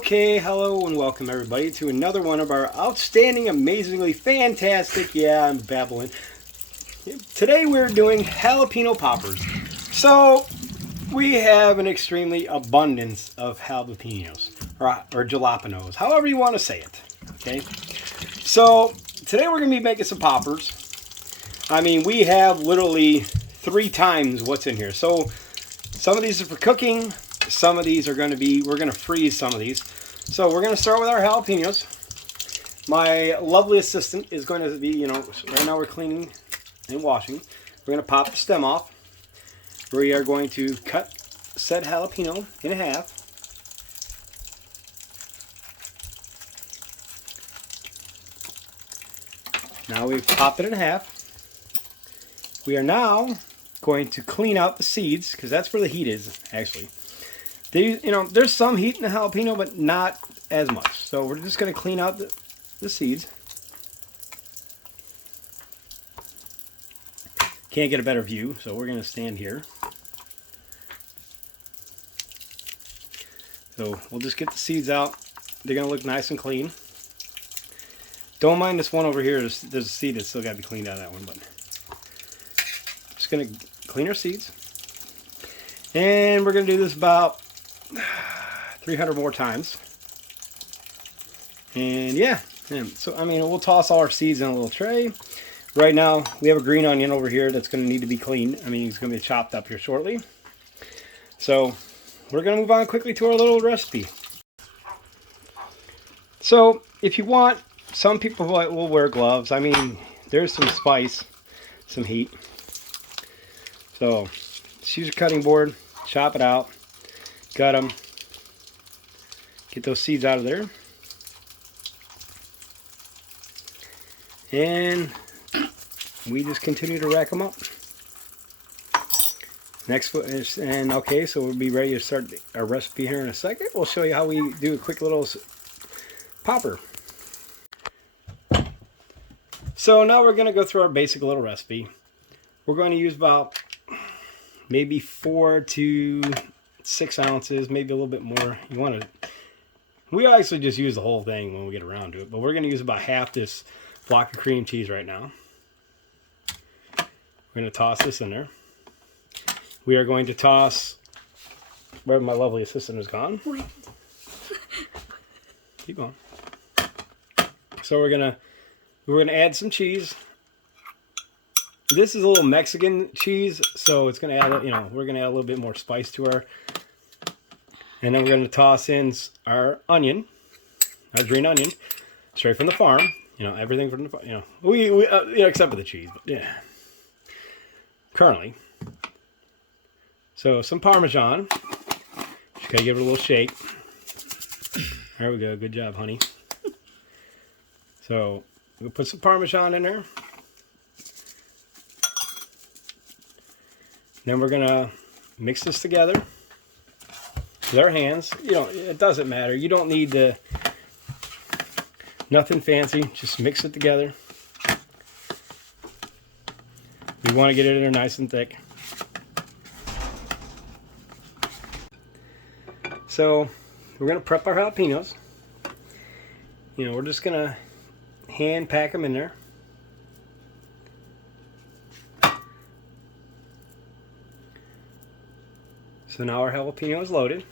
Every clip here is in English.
Okay, hello and welcome everybody to another one of our outstanding, amazingly fantastic, yeah, I'm babbling. Today we're doing jalapeno poppers. So, we have an extremely abundance of jalapenos, or jalapenos, however you want to say it, okay? So, today we're going to be making some poppers. I mean, we have literally 3 times what's in here. So, some of these are for cooking. Some of these are going to be, we're going to freeze some of these. So we're going to start with our jalapenos. My lovely assistant is going to be, right now we're cleaning and washing. We're going to pop the stem off. We are going to cut said jalapeno in half. Now we've popped it in half. We are now going to clean out the seeds, because that's where the heat is, actually. There's some heat in the jalapeno, but not as much. So we're just going to clean out the seeds. Can't get a better view, so we're going to stand here. So we'll just get the seeds out. They're going to look nice and clean. Don't mind this one over here. There's a seed that's still got to be cleaned out of that one, but just going to clean our seeds. And we're going to do this about 300 more times. And yeah, so I mean, we'll toss all our seeds in a little tray. Right now, we have a green onion over here that's going to need to be cleaned. I mean, it's going to be chopped up here shortly. So we're going to move on quickly to our little recipe. So if you want, some people will wear gloves. I mean, there's some spice, some heat. So just use your cutting board, chop it out, gut them, get those seeds out of there. And we just continue to rack them up. Next is, and okay, so we'll be ready to start our recipe here in a second. We'll show you how we do a quick little popper. So now we're going to go through our basic little recipe. We're going to use about maybe 4 to 6 ounces, maybe a little bit more. We actually just use the whole thing when we get around to it, but we're going to use about half this block of cream cheese right now. We're going to toss this in there. We are going to toss, where my lovely assistant is gone. Wait. Keep going. So we're gonna add some cheese. This is a little Mexican cheese, so it's gonna add, we're gonna add a little bit more spice to our. And then we're gonna toss in our onion, our green onion, straight from the farm. Everything from the farm. We except for the cheese, but yeah. Currently. So some Parmesan. Just gotta give it a little shake. There we go. Good job, honey. So we'll put some Parmesan in there. Then we're gonna mix this together with our hands. It doesn't matter. You don't need nothing fancy. Just mix it together. We want to get it in there nice and thick. So we're gonna prep our jalapenos. We're just gonna hand pack them in there. So now our jalapeno is loaded.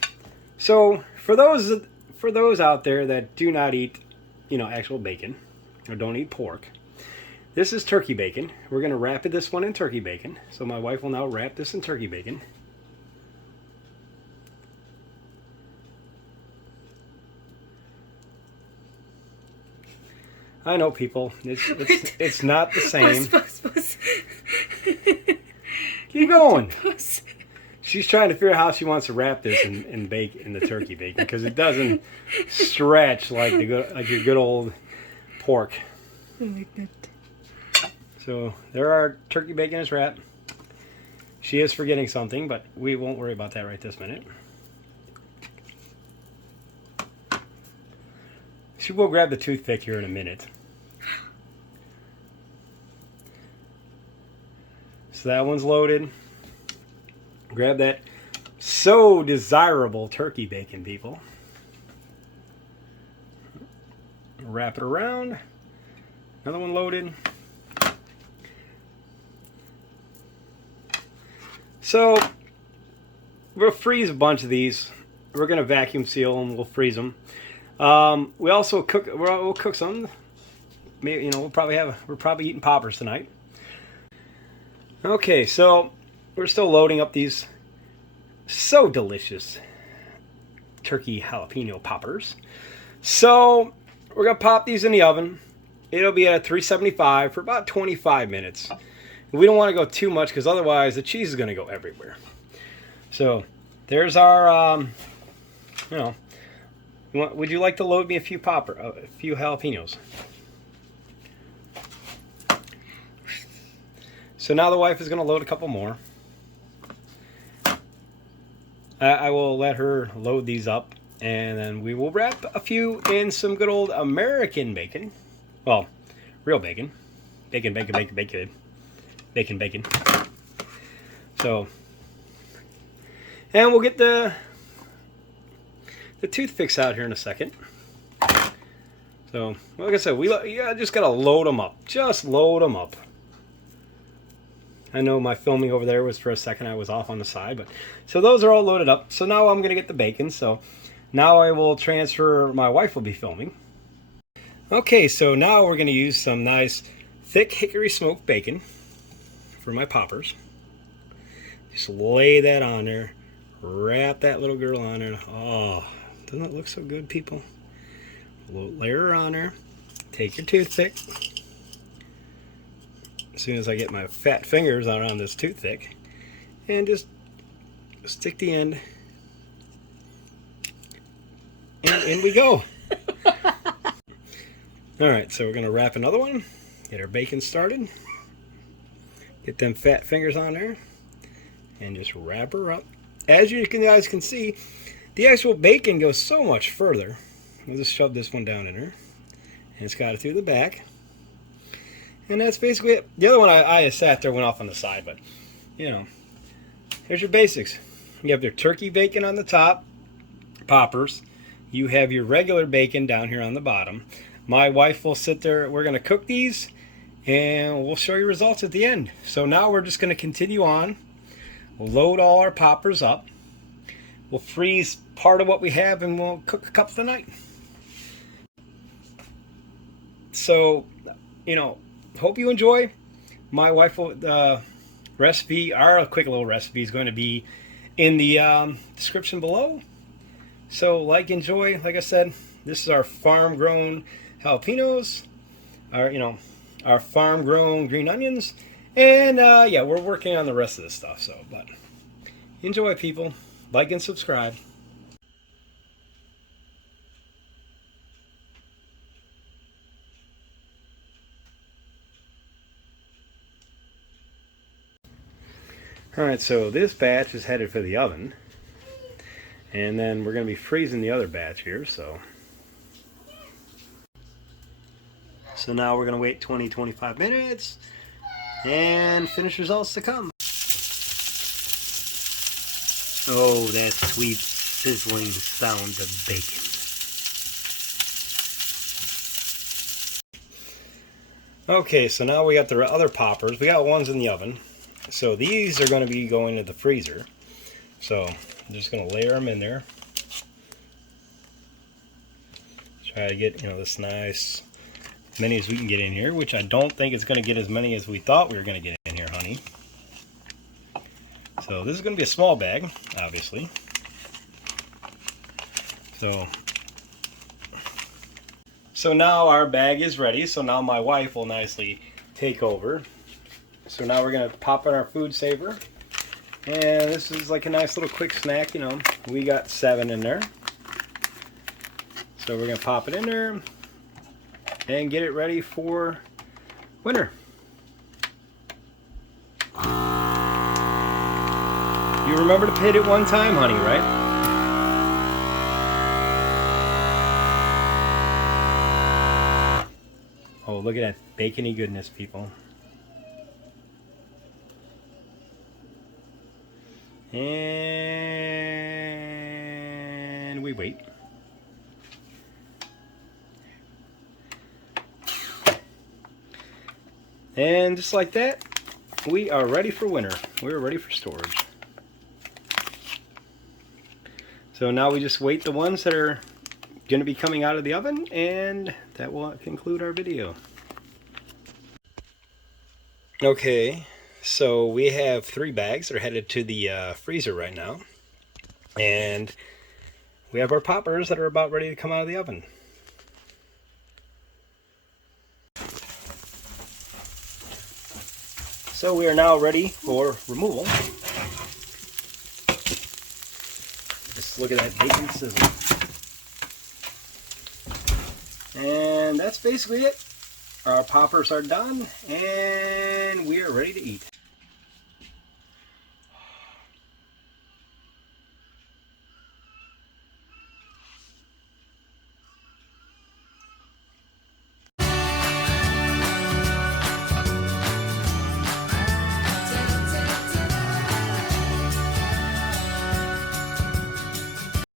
So for those out there that do not eat, actual bacon, or don't eat pork, this is turkey bacon. We're going to wrap this one in turkey bacon. So my wife will now wrap this in turkey bacon. I know, people. It's not the same. Keep going. She's trying to figure out how she wants to wrap this in the turkey bacon, because it doesn't stretch like your good old pork. So there our turkey bacon is wrapped. She is forgetting something, but we won't worry about that right this minute. She will grab the toothpick here in a minute. So that one's loaded. Grab that so desirable turkey bacon, people. Wrap it around. Another one loaded. So we'll freeze a bunch of these. We're gonna vacuum seal them. We'll freeze them. We also cook. We'll cook some. Maybe, you know, we're probably eating poppers tonight. Okay, so we're still loading up these so delicious turkey jalapeno poppers. So we're gonna pop these in the oven. It'll be at 375 for about 25 minutes. We don't want to go too much because otherwise the cheese is gonna go everywhere. So there's our, you know, would you like to load me a few jalapenos? So now the wife is going to load a couple more. I will let her load these up, and then we will wrap a few in some good old American bacon. Well, real bacon. Bacon, bacon, bacon, bacon. Bacon, bacon. So, and we'll get the toothpicks out here in a second. So, like I said, just got to load them up. Just load them up. I know my filming over there was for a second. I was off on the side, but so those are all loaded up. So now I'm going to get the bacon. So now I will transfer. My wife will be filming. Okay, so now we're going to use some nice thick hickory smoked bacon for my poppers. Just lay that on there. Wrap that little girl on there. Oh, doesn't it look so good, people? Layer her on there. Take your toothpick. As soon as I get my fat fingers around this toothpick, and just stick the end, and in we go. Alright, so we're going to wrap another one, get our bacon started, get them fat fingers on there, and just wrap her up. As you guys can see, the actual bacon goes so much further. We'll just shove this one down in there, and it's got it through the back. And that's basically it. The other one I sat there, went off on the side, but, you know, here's your basics. You have your turkey bacon on the top, poppers. You have your regular bacon down here on the bottom. My wife will sit there. We're going to cook these, and we'll show you results at the end. So now we're just going to continue on. We'll load all our poppers up. We'll freeze part of what we have, and we'll cook a couple tonight. So, you know, hope you enjoy. My wife will, recipe, our quick little recipe is going to be in the description below. So enjoy. Like I said, this is our farm-grown jalapenos, our farm-grown green onions, and yeah, we're working on the rest of this stuff. So, but enjoy, people. Like and subscribe. Alright, so this batch is headed for the oven. And then we're going to be freezing the other batch here, so now we're going to wait 20-25 minutes and finish results to come. Oh, that sweet sizzling sound of bacon. Okay, so now we got the other poppers. We got ones in the oven. So these are going to be going to the freezer. So I'm just going to layer them in there. Try to get, this nice, as many as we can get in here, which I don't think it's going to get as many as we thought we were going to get in here, honey. So this is going to be a small bag, obviously. So now our bag is ready. So now my wife will nicely take over. So now we're going to pop in our food saver. And this is like a nice little quick snack, We got 7 in there. So we're going to pop it in there and get it ready for winter. You remember to hit it one time, honey, right? Oh, look at that bacony goodness, people. And we wait. And just like that, we are ready for winter. We're ready for storage. So now we just wait the ones that are going to be coming out of the oven, and that will conclude our video. Okay, so we have 3 bags that are headed to the freezer right now. And we have our poppers that are about ready to come out of the oven. So we are now ready for removal. Just look at that bacon sizzle. And that's basically it. Our poppers are done and we are ready to eat.